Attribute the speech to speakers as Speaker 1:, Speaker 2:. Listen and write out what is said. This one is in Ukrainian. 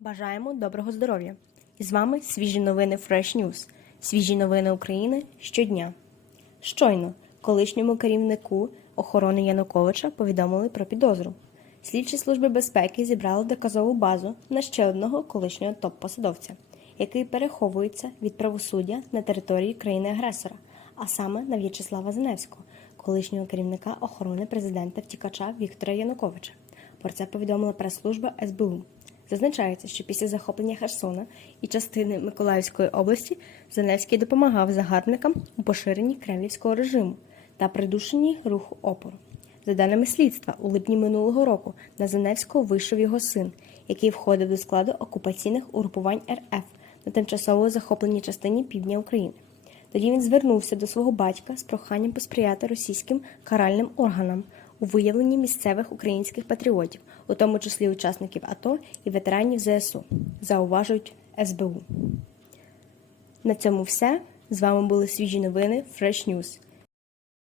Speaker 1: Бажаємо доброго здоров'я! І з вами свіжі новини Fresh News. Свіжі новини України щодня. Щойно колишньому керівнику охорони Януковича повідомили про підозру. Слідчі служби безпеки зібрали доказову базу на ще одного колишнього топ-посадовця, який переховується від правосуддя на території країни-агресора, а саме на В'ячеслава Зеневського, колишнього керівника охорони президента втікача Віктора Януковича. Про це повідомила прес-служба СБУ. Зазначається, що після захоплення Херсона і частини Миколаївської області Зеленський допомагав загарбникам у поширенні кремлівського режиму та придушенні руху опору. За даними слідства, у липні минулого року на Зеневського вийшов його син, який входив до складу окупаційних угрупувань РФ на тимчасово захопленій частині півдня України. Тоді він звернувся до свого батька з проханням посприяти російським каральним органам у виявленні місцевих українських патріотів, у тому числі учасників АТО і ветеранів ЗСУ, зауважують СБУ. На цьому все. З вами були свіжі новини Fresh News.